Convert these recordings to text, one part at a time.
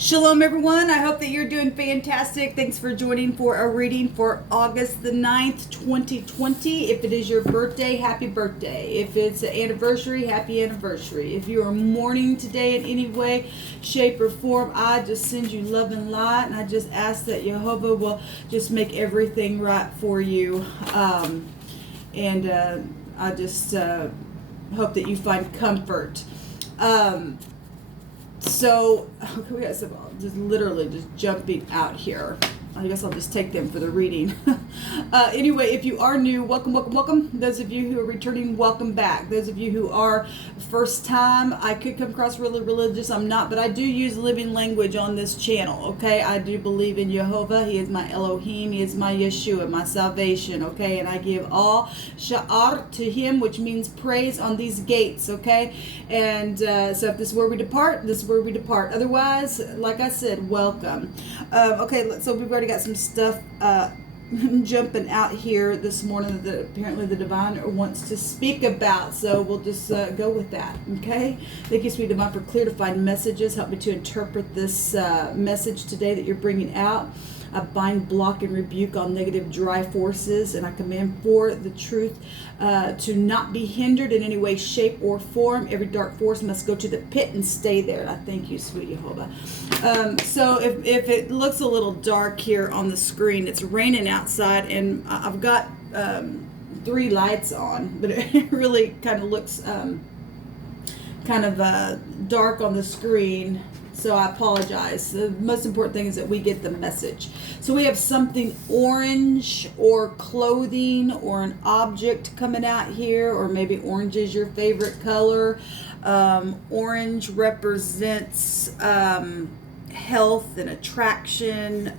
Shalom, everyone. I hope that you're doing fantastic. Thanks for joining for a reading for August the 9th, 2020. If it is your birthday, happy birthday. If it's an anniversary, happy anniversary. If you are mourning today in any way, shape, or form, I just send you love and light, and I just ask that Jehovah will just make everything right for you. I just hope that you find comfort. So, okay, we got some just literally just jumping out here. I guess I'll just take them for the reading. Anyway, if you are new, welcome, welcome, welcome. Those of you who are returning, welcome back. Those of you who are first time, I could come across really religious. I'm not, but I do use living language on this channel, okay? I do believe in Jehovah. He is my Elohim. He is my Yeshua, my salvation, okay? And I give all sha'ar to him, which means praise on these gates, okay? And so if this is where we depart, this is where we depart. Otherwise, like I said, welcome. Okay, so we've already got some stuff jumping out here this morning that apparently the divine wants to speak about. So we'll just go with that, okay? Thank you, sweet divine, for clear to find messages. Help me to interpret this message today that you're bringing out. I bind, block, and rebuke all negative dry forces, and I command for the truth to not be hindered in any way, shape, or form. Every dark force must go to the pit and stay there. And I thank you, sweet Jehovah. So if it looks a little dark here on the screen, it's raining outside, and I've got 3 lights on, but it really kind of looks dark on the screen. So I apologize. The most important thing is that we get the message. So we have something orange or clothing or an object coming out here, or maybe orange is your favorite color. Orange represents health and attraction.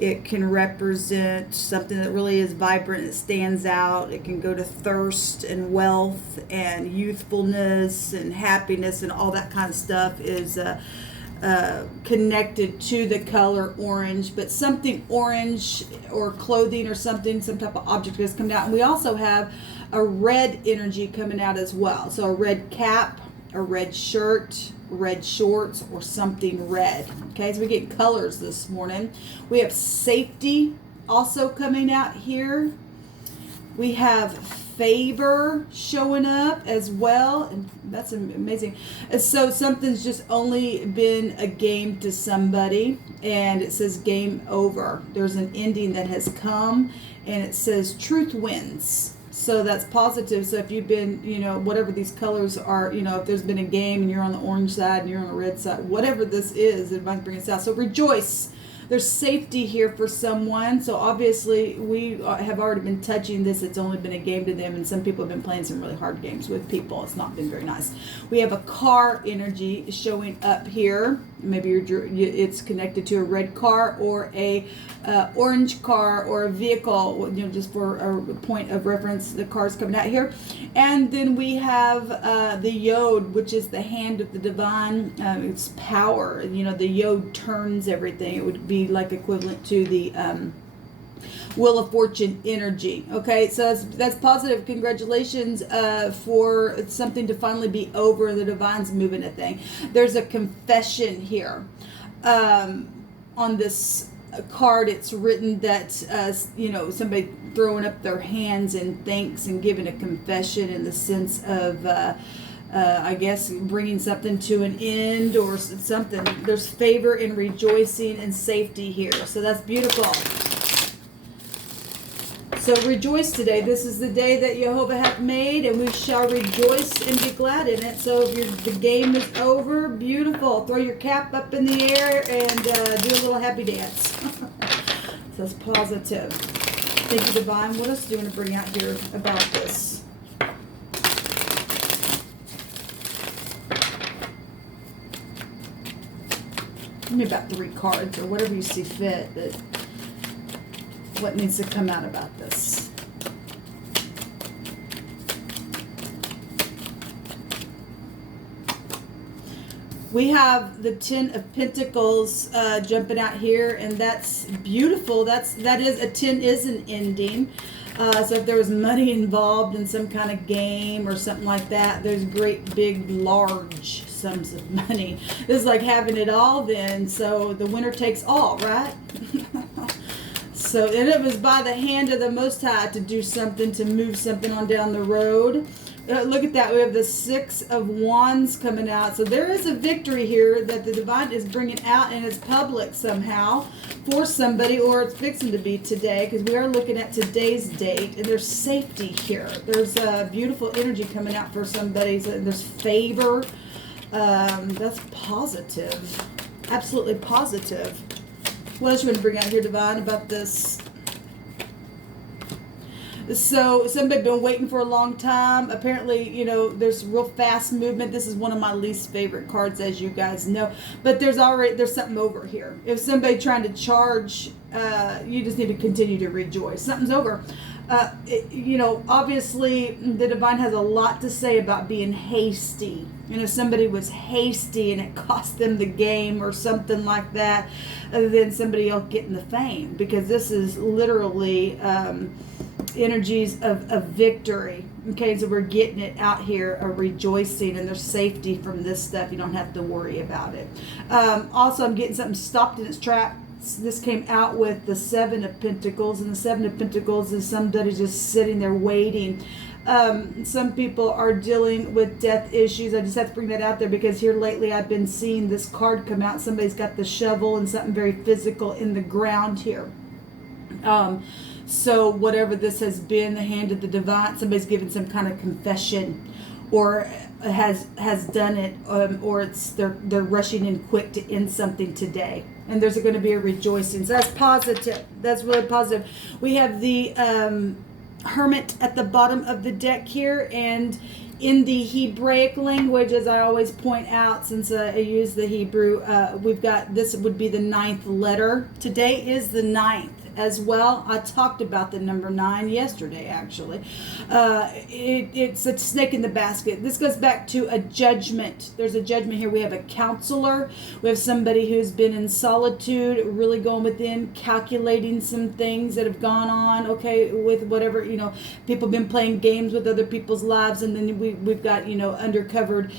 It can represent something that really is vibrant, it stands out. It can go to thirst and wealth and youthfulness and happiness, and all that kind of stuff is connected to the color orange. But something orange or clothing or something, some type of object has come out. And we also have a red energy coming out as well. So a red cap, a red shirt, red shorts, or something red. Okay, so we get colors this morning. We have safety also coming out here. We have favor showing up as well, and that's amazing. And so something's just only been a game to somebody, and it says game over. There's an ending that has come, and it says truth wins. So that's positive. So if you've been, whatever these colors are, if there's been a game and you're on the orange side and you're on the red side, whatever this is, it might bring us out. So rejoice. There's safety here for someone. So obviously we have already been touching this. It's only been a game to them, and some people have been playing some really hard games with people. It's not been very nice. We have a car energy showing up here. Maybe it's connected to a red car or a orange car or a vehicle, just for a point of reference. The car's coming out here. And then we have the yod, which is the hand of the divine. It's power. The yod turns everything. It would be like equivalent to the Wheel of Fortune energy. Okay, so that's positive. Congratulations for something to finally be over. The divine's moving a thing. There's a confession here. On this card, it's written that somebody throwing up their hands in thanks and giving a confession in the sense of I guess bringing something to an end or something. There's favor and rejoicing and safety here. So that's beautiful. So rejoice today. This is the day that Jehovah hath made, and we shall rejoice and be glad in it. So if the game is over, beautiful. Throw your cap up in the air and do a little happy dance. So it's positive. Thank you, Divine. What else do you want to bring out here about this? Give me about 3 cards or whatever you see fit. What needs to come out about this? We have the 10 of Pentacles jumping out here, and that's beautiful. That is a 10 is an ending. So if there was money involved in some kind of game or something like that, there's great big large sums of money. This is like having it all then, so the winner takes all, right? So, and it was by the hand of the Most High to do something, to move something on down the road. Look at that. We have the 6 of Wands coming out. So there is a victory here that the divine is bringing out, and it's public somehow for somebody, or it's fixing to be today, because we are looking at today's date, and there's safety here. There's a beautiful energy coming out for somebody. There's favor. That's positive. Absolutely positive. What else you want to bring out here, divine, about this? So somebody been waiting for a long time. Apparently, you know, there's real fast movement. This is one of my least favorite cards, as you guys know. But there's something over here. If somebody trying to charge, you just need to continue to rejoice. Something's over. You know, obviously the divine has a lot to say about being hasty. You know, somebody was hasty and it cost them the game or something like that, then somebody else getting the fame, because this is literally energies of victory. Okay, so we're getting it out here, a rejoicing, and there's safety from this stuff. You don't have to worry about it. Also, I'm getting something stopped in its tracks. This came out with the 7 of Pentacles, and the 7 of Pentacles is somebody just sitting there waiting. Some people are dealing with death issues. I just have to bring that out there, because here lately I've been seeing this card come out. Somebody's got the shovel and something very physical in the ground here. So whatever this has been, the hand of the divine, somebody's given some kind of confession, or has done it, or they're rushing in quick to end something today, and there's going to be a rejoicing. So that's positive. That's really positive. We have the Hermit at the bottom of the deck here, and in the Hebraic language, as I always point out, since I use the Hebrew, we've got, this would be the 9th letter. Today is the 9th as well. I talked about the number 9 yesterday, actually. It's a snake in the basket. This goes back to a judgment. There's a judgment here. We have a counselor. We have somebody who's been in solitude, really going within, calculating some things that have gone on, okay, with whatever, you know, people have been playing games with other people's lives, and then we've got, you know, undercovered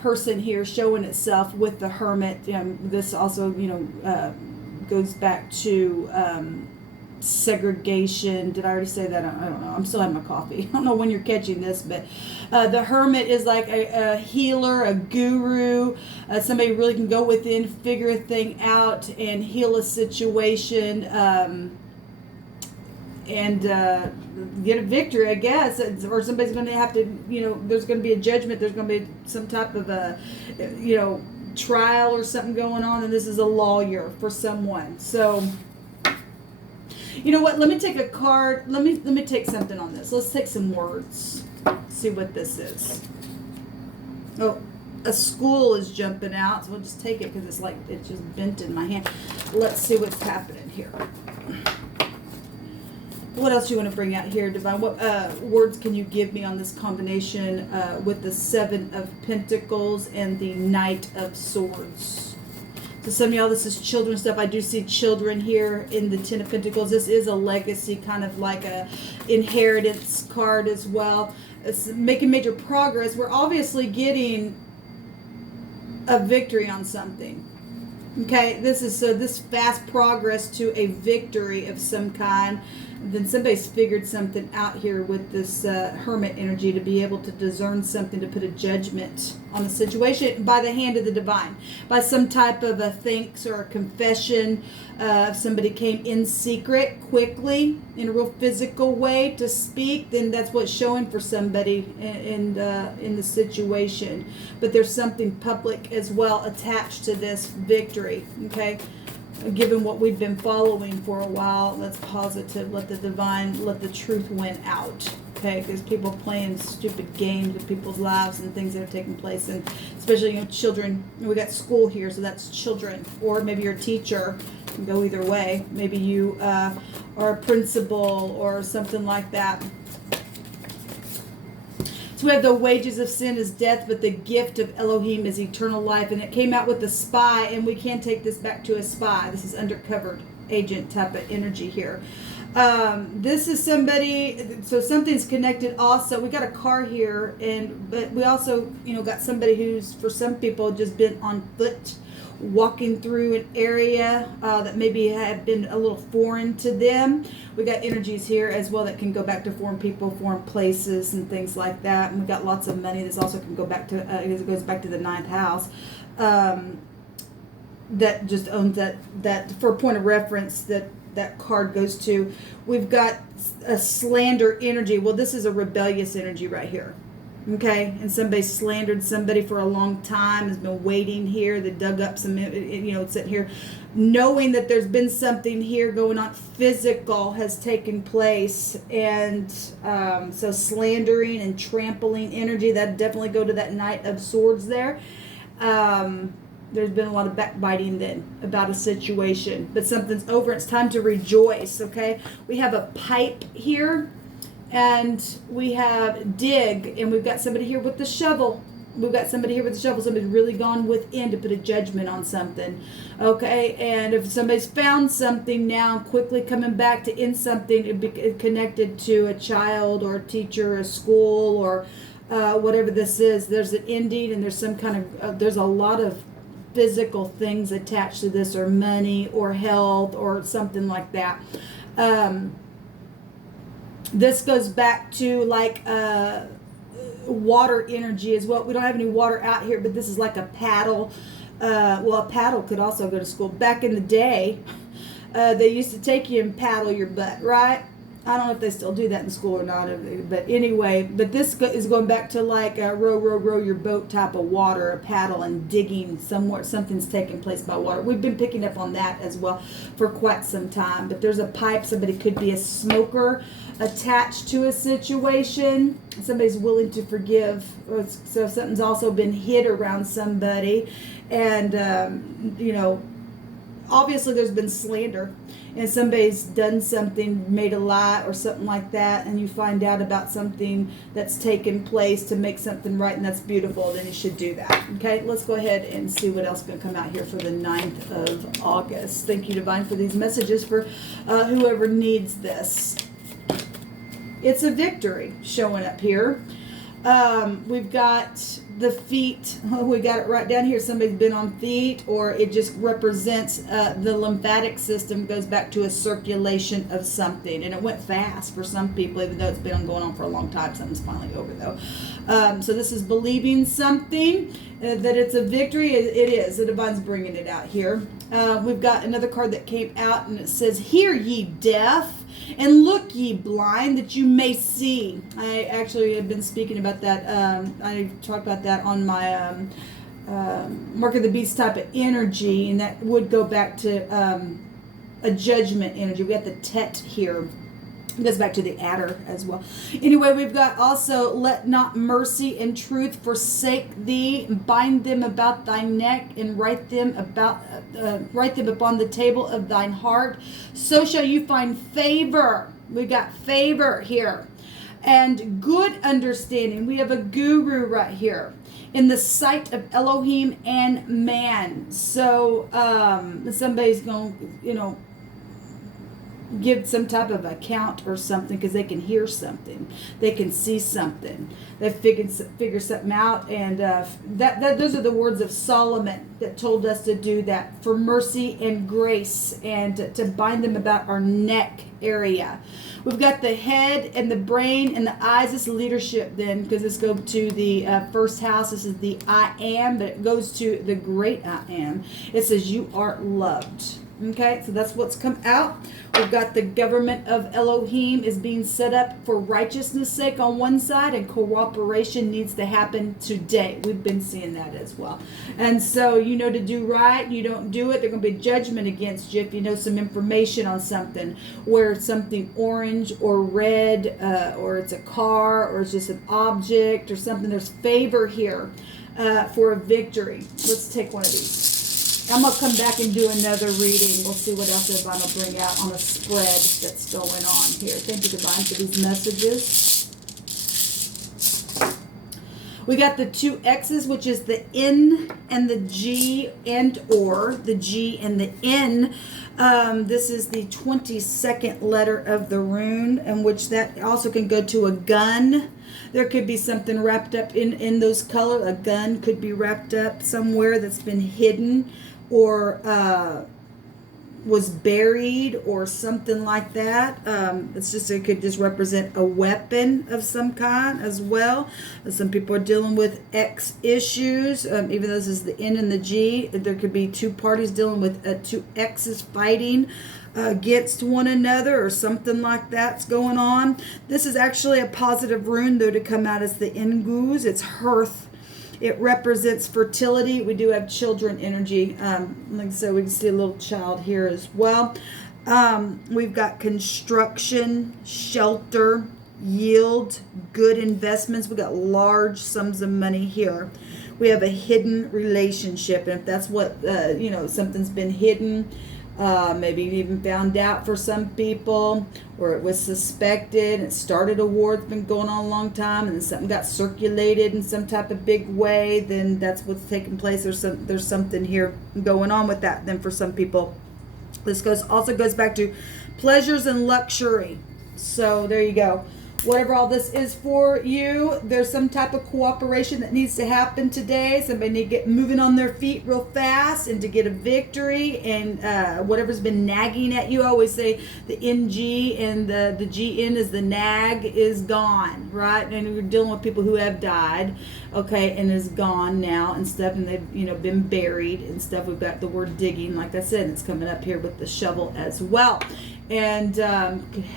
person here showing itself with the Hermit. This also, you know, goes back to segregation. Did I already say that? I don't know. I'm still having my coffee. I don't know when you're catching this, but the Hermit is like a healer, a guru, somebody really can go within, figure a thing out, and heal a situation, and get a victory, I guess. Or somebody's going to have to, you know, there's going to be a judgment. There's going to be some type of a, you know, trial or something going on, and this is a lawyer for someone. So, you know what, let me take a card. Let me take something on this. Let's take some words, see what this is. Oh, a school is jumping out, so we'll just take it because it's like it just bent in my hand. Let's see what's happening here. What else do you want to bring out here, Divine? What words can you give me on this combination with the 7 of Pentacles and the Knight of Swords? So some of y'all, this is children stuff. I do see children here in the 10 of Pentacles. This is a legacy, kind of like a inheritance card as well. It's making major progress. We're obviously getting a victory on something. Okay, this fast progress to a victory of some kind. Then somebody's figured something out here with this Hermit energy to be able to discern something, to put a judgment on the situation by the hand of the divine, by some type of a thanks or a confession. If somebody came in secret quickly in a real physical way to speak, then that's what's showing for somebody in the situation. But there's something public as well attached to this victory. Okay, given what we've been following for a while, that's positive. Let the divine, let the truth win out. Okay, because people playing stupid games with people's lives and things that are taking place, and especially, you know, children. We got school here, so that's children, or maybe you're a teacher. You can go either way. Maybe you are a principal or something like that. So we have the wages of sin is death, but the gift of Elohim is eternal life. And it came out with the spy, and we can take this back to a spy. This is undercover agent type of energy here. This is somebody, so something's connected also. We got a car here, but we also, got somebody who's, for some people, just been on foot, walking through an area that maybe had been a little foreign to them. We got energies here as well that can go back to foreign people, foreign places, and things like that. And we got lots of money. This also can go back to, it goes back to the 9th house. That just owns that for a point of reference that card goes to. We've got a slander energy. Well, this is a rebellious energy right here. Okay, and somebody slandered somebody for a long time, has been waiting here. They dug up some, sitting here, knowing that there's been something here going on. Physical has taken place, and so slandering and trampling energy, that definitely go to that Knight of Swords there. There's been a lot of backbiting then about a situation, but something's over. It's time to rejoice. Okay, we have a pipe here. And we have dig, and we've got somebody here with the shovel. Somebody's really gone within to put a judgment on something. Okay, and if somebody's found something now, quickly coming back to end something, it'd be connected to a child or a teacher, or a school, or whatever this is. There's an ending, and there's some kind of, there's a lot of physical things attached to this, or money, or health, or something like that. This goes back to like water energy as well. We don't have any water out here, but this is like a paddle. A paddle could also go to school. Back in the day, they used to take you and paddle your butt, right? I don't know if they still do that in school or not, but anyway, but this is going back to like a row your boat type of water, a paddle, and digging somewhere. Something's taking place by water. We've been picking up on that as well for quite some time. But there's a pipe. Somebody could be a smoker attached to a situation. Somebody's willing to forgive. So something's also been hid around somebody, and obviously there's been slander, and somebody's done something, made a lie or something like that, and you find out about something that's taken place to make something right, and that's beautiful, then you should do that. Okay, let's go ahead and see what else is going to come out here for the 9th of August. Thank you, Divine, for these messages for whoever needs this. It's a victory showing up here. We've got the feet. We got it right down here. Somebody's been on feet, or it just represents the lymphatic system. Goes back to a circulation of something, and it went fast for some people, even though it's been going on for a long time. Something's finally over though. So this is believing something, that it's a victory. It is. The Divine's bringing it out here. We've got another card that came out, and it says, "Hear ye deaf, and look ye blind, that you may see." I actually have been speaking about that. I talked about that on my Mark of the Beast type of energy, and that would go back to a judgment energy. We got the Tet here. It goes back to the adder as well. Anyway, we've got also, "Let not mercy and truth forsake thee. Bind them about thy neck, and write them upon the table of thine heart. So shall you find favor." We got favor here. And good understanding. We have a guru right here. "In the sight of Elohim and man." So somebody's going to, give some type of account or something, because they can hear something, they can see something, they figure something out, and that those are the words of Solomon that told us to do that, for mercy and grace, and to bind them about our neck area. We've got the head and the brain and the eyes. This is leadership then, because this goes to the first house. This is the I am, but it goes to the great I am. It says you are loved. Okay, so that's what's come out. We've got the government of Elohim is being set up for righteousness' sake on one side, and cooperation needs to happen today. We've been seeing that as well. And so to do right, you don't do it, there's going to be judgment against you if you know some information on something, where something orange or red, or it's a car, or it's just an object or something. There's favor here for a victory. Let's take one of these. I'm going to come back and do another reading. We'll see what else Divine will bring out on a spread that's going on here. Thank you, Divine, for these messages. We got the two X's, which is the N and the G and or the G and the N. This is the 22nd letter of the rune, and which that also can go to a gun. There could be something wrapped up in those colors. A gun could be wrapped up somewhere that's been hidden or was buried or something like that. It could just represent a weapon of some kind as well. Some people are dealing with X issues. Even though this is the N and the G, there could be two parties dealing with two X's fighting against one another or something like that's going on. This is actually a positive rune, though, to come out as the Nguz. It's hearth. It represents fertility. We do have children energy. Like I said, we can see a little child here as well. We've got construction, shelter, yield, good investments. We got large sums of money here. We have a hidden relationship. And if that's what, something's been hidden, maybe even found out for some people, or it was suspected, it started a war that's been going on a long time, and then something got circulated in some type of big way, then that's what's taking place. There's something here going on with that. Then for some people, this also goes back to pleasures and luxury. So there you go. Whatever all this is for you, there's some type of cooperation that needs to happen today. Somebody need to get moving on their feet real fast and to get a victory. And whatever's been nagging at you, I always say the NG and the GN is the nag is gone, right? And we're dealing with people who have died, okay, and is gone now and stuff, and they've been buried and stuff. We've got the word digging, like I said, it's coming up here with the shovel as well. And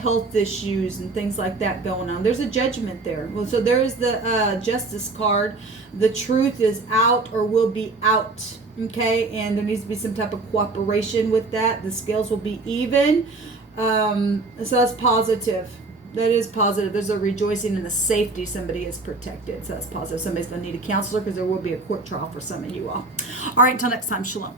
health issues and things like that going on. There's a judgment there. Well, so there is the justice card. The truth is out or will be out. Okay, and there needs to be some type of cooperation with that. The scales will be even. So that's positive. That is positive. There's a rejoicing in the safety. Somebody is protected. So that's positive. Somebody's going to need a counselor because there will be a court trial for some of you all. All right, until next time, shalom.